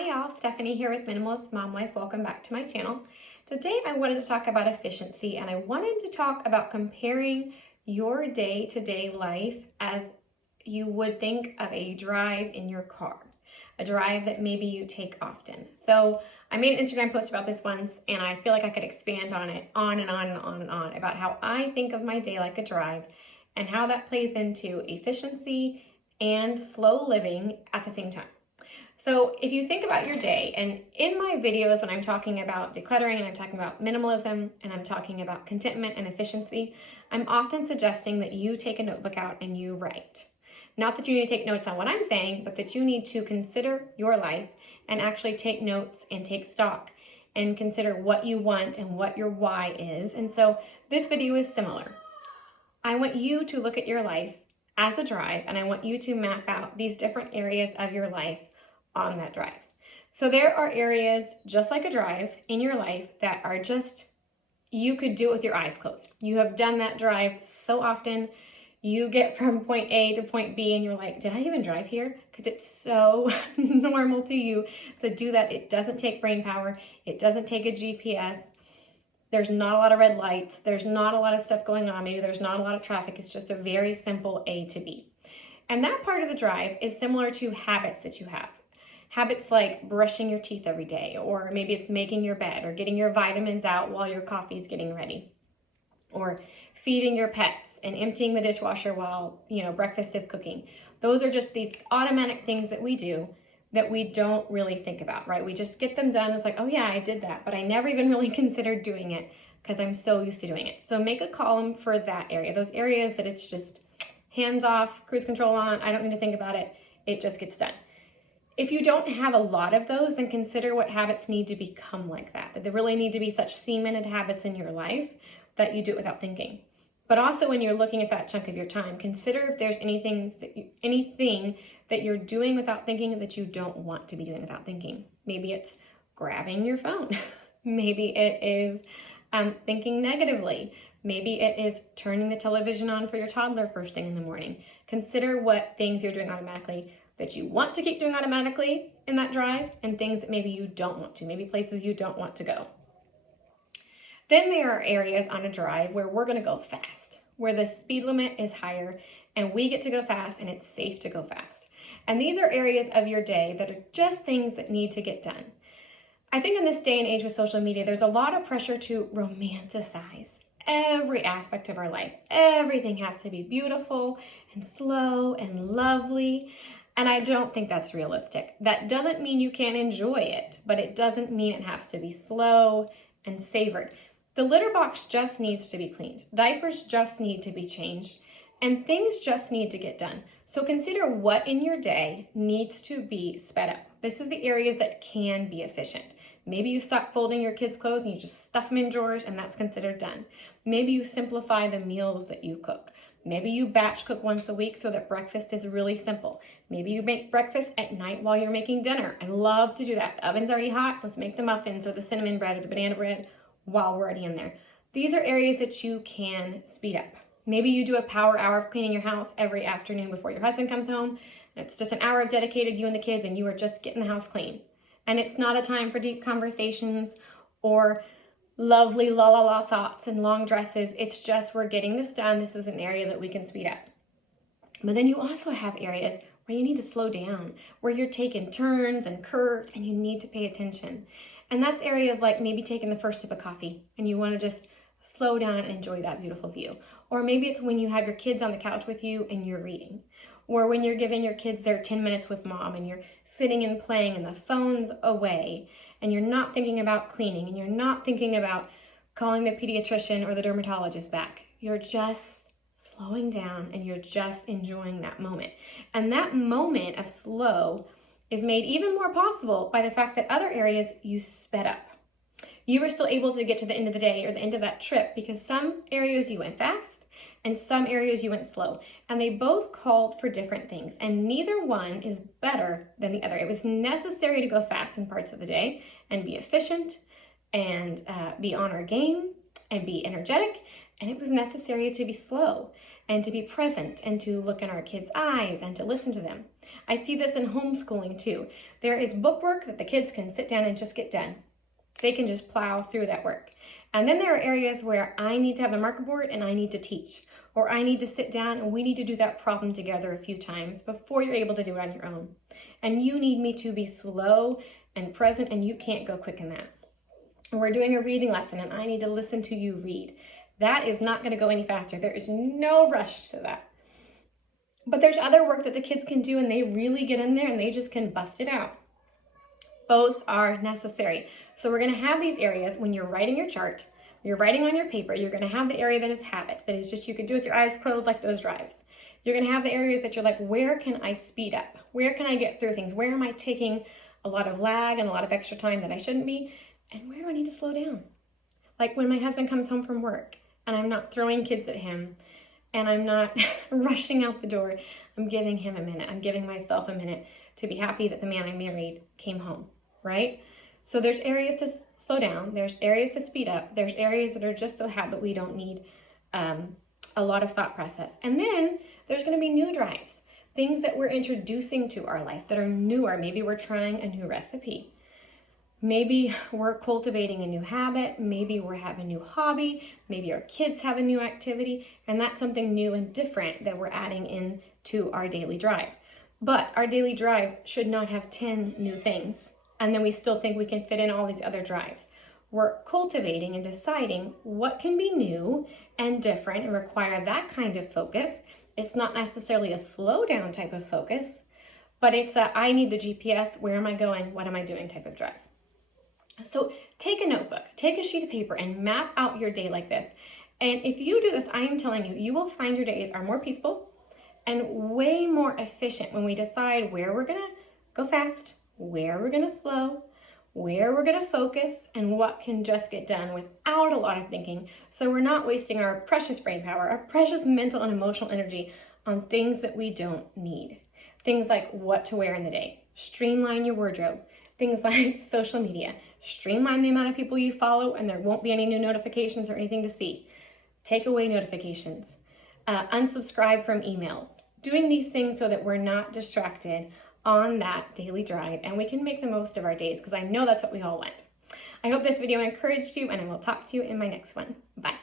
Hi y'all, Stephanie here with Minimalist Mom Life. Welcome back to my channel. Today I wanted to talk about efficiency, and I wanted to talk about comparing your day-to-day life as you would think of a drive in your car, a drive that maybe you take often. So I made an Instagram post about this once, and I feel like I could expand on it on and on and on and on about how I think of my day like a drive and how that plays into efficiency and slow living at the same time. So if you think about your day, and in my videos when I'm talking about decluttering and I'm talking about minimalism and I'm talking about contentment and efficiency, I'm often suggesting that you take a notebook out and you write. Not that you need to take notes on what I'm saying, but that you need to consider your life and actually take notes and take stock and consider what you want and what your why is. And so this video is similar. I want you to look at your life as a drive, and I want you to map out these different areas of your life on that drive. So there are areas just like a drive in your life that are just, you could do it with your eyes closed. You have done that drive so often. You get from point A to point B and you're like, did I even drive here? Because it's so normal to you to do that. It doesn't take brain power. It doesn't take a GPS. There's not a lot of red lights. There's not a lot of stuff going on. Maybe there's not a lot of traffic. It's just a very simple A to B. And that part of the drive is similar to habits that you have. Habits like brushing your teeth every day, or maybe it's making your bed, or getting your vitamins out while your coffee is getting ready, or feeding your pets and emptying the dishwasher while, breakfast is cooking. Those are just these automatic things that we do that we don't really think about, right? We just get them done. It's like, oh yeah, I did that, but I never even really considered doing it because I'm so used to doing it. So make a column for that area, those areas that it's just hands off, cruise control on, I don't need to think about it, it just gets done. If you don't have a lot of those, then consider what habits need to become like that there really need to be such cemented habits in your life that you do it without thinking. But also when you're looking at that chunk of your time, consider if there's anything that you're doing without thinking that you don't want to be doing without thinking. Maybe it's grabbing your phone. Maybe it is thinking negatively. Maybe it is turning the television on for your toddler first thing in the morning. Consider what things you're doing automatically that you want to keep doing automatically in that drive, and things that maybe you don't want to, maybe places you don't want to go. Then there are areas on a drive where we're gonna go fast, where the speed limit is higher and we get to go fast and it's safe to go fast. And these are areas of your day that are just things that need to get done. I think in this day and age with social media, there's a lot of pressure to romanticize every aspect of our life. Everything has to be beautiful and slow and lovely. And I don't think that's realistic. That doesn't mean you can't enjoy it, but it doesn't mean it has to be slow and savored. The litter box just needs to be cleaned. Diapers just need to be changed, and things just need to get done. So consider what in your day needs to be sped up. This is the areas that can be efficient. Maybe you stop folding your kids' clothes and you just stuff them in drawers, and that's considered done. Maybe you simplify the meals that you cook. Maybe you batch cook once a week so that breakfast is really simple. Maybe you make breakfast at night while you're making dinner. I love to do that. The oven's already hot. Let's make the muffins or the cinnamon bread or the banana bread while we're already in there. These are areas that you can speed up. Maybe you do a power hour of cleaning your house every afternoon before your husband comes home. And it's just an hour of dedicated you and the kids, and you are just getting the house clean. And it's not a time for deep conversations or lovely la thoughts and long dresses. It's just, we're getting this done. This is an area that we can speed up. But then you also have areas where you need to slow down, where you're taking turns and curves and you need to pay attention. And that's areas like maybe taking the first sip of coffee and you want to just slow down and enjoy that beautiful view. Or maybe it's when you have your kids on the couch with you and you're reading. Or when you're giving your kids their 10 minutes with mom and you're sitting and playing and the phone's away and you're not thinking about cleaning and you're not thinking about calling the pediatrician or the dermatologist back. You're just slowing down and you're just enjoying that moment. And that moment of slow is made even more possible by the fact that other areas you sped up. You were still able to get to the end of the day or the end of that trip because some areas you went fast and some areas you went slow. And they both called for different things, and neither one is better than the other. It was necessary to go fast in parts of the day and be efficient and be on our game and be energetic. And it was necessary to be slow and to be present and to look in our kids' eyes and to listen to them. I see this in homeschooling too. There is book work that the kids can sit down and just get done. They can just plow through that work. And then there are areas where I need to have the marker board and I need to teach, or I need to sit down and we need to do that problem together a few times before you're able to do it on your own. And you need me to be slow and present, and you can't go quick in that. And we're doing a reading lesson and I need to listen to you read. That is not going to go any faster. There is no rush to that. But there's other work that the kids can do and they really get in there and they just can bust it out. Both are necessary. So we're going to have these areas when you're writing your chart, you're writing on your paper, you're going to have the area that is habit, that is just you can do with your eyes closed like those drives. You're going to have the areas that you're like, where can I speed up? Where can I get through things? Where am I taking a lot of lag and a lot of extra time that I shouldn't be? And where do I need to slow down? Like when my husband comes home from work and I'm not throwing kids at him and I'm not rushing out the door, I'm giving him a minute. I'm giving myself a minute to be happy that the man I married came home, right? So there's areas to slow down, there's areas to speed up, there's areas that are just so habit we don't need a lot of thought process. And then there's going to be new drives, things that we're introducing to our life that are newer. Maybe we're trying a new recipe. Maybe we're cultivating a new habit. Maybe we have a new hobby. Maybe our kids have a new activity. And that's something new and different that we're adding into our daily drive. But our daily drive should not have 10 new things. And then we still think we can fit in all these other drives. We're cultivating and deciding what can be new and different and require that kind of focus. It's not necessarily a slow down type of focus, but it's a I need the GPS, where am I going, what am I doing type of drive. So take a notebook, take a sheet of paper and map out your day like this. And if you do this, I am telling you, you will find your days are more peaceful and way more efficient when we decide where we're gonna go fast, where we're gonna slow, where we're gonna focus, and what can just get done without a lot of thinking. So we're not wasting our precious brain power, our precious mental and emotional energy on things that we don't need. Things like what to wear in the day, streamline your wardrobe, things like social media, streamline the amount of people you follow and there won't be any new notifications or anything to see. Take away notifications, unsubscribe from emails, doing these things so that we're not distracted on that daily drive and we can make the most of our days, because I know that's what we all want. I hope this video encouraged you and I will talk to you in my next one. Bye.